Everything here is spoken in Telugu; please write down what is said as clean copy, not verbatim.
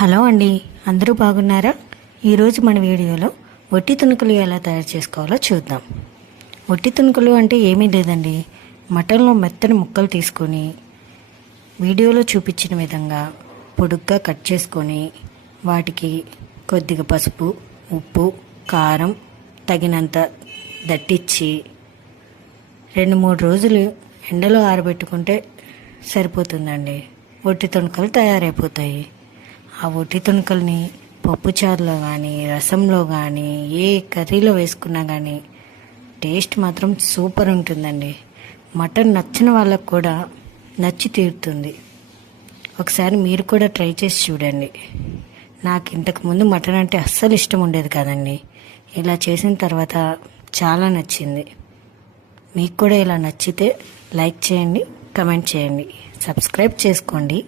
హలో అండి, అందరూ బాగున్నారా? ఈరోజు మన వీడియోలో వట్టి తుణుకులు ఎలా తయారు చేసుకోవాలో చూద్దాం. వట్టి తుణుకులు అంటే ఏమీ లేదండి, మటన్లో మెత్తని ముక్కలు తీసుకొని వీడియోలో చూపించిన విధంగా పొడుగ్గా కట్ చేసుకొని వాటికి కొద్దిగా పసుపు, ఉప్పు, కారం తగినంత దట్టించి 2-3 రోజులు ఎండలో ఆరబెట్టుకుంటే సరిపోతుందండి. వట్టి తుణుకలు తయారైపోతాయి. ఆ వట్టి తుణుకల్ని పప్పుచారులో కానీ రసంలో కానీ ఏ కర్రీలో వేసుకున్నా కానీ టేస్ట్ మాత్రం సూపర్ ఉంటుందండి. మటన్ నచ్చిన వాళ్ళకు కూడా నచ్చి తీరుతుంది. ఒకసారి మీరు కూడా ట్రై చేసి చూడండి. నాకు ఇంతకుముందు మటన్ అంటే అస్సలు ఇష్టం ఉండేది కాదండి. ఇలా చేసిన తర్వాత చాలా నచ్చింది. మీకు కూడా ఇలా నచ్చితే లైక్ చేయండి, కమెంట్ చేయండి, సబ్స్క్రైబ్ చేసుకోండి.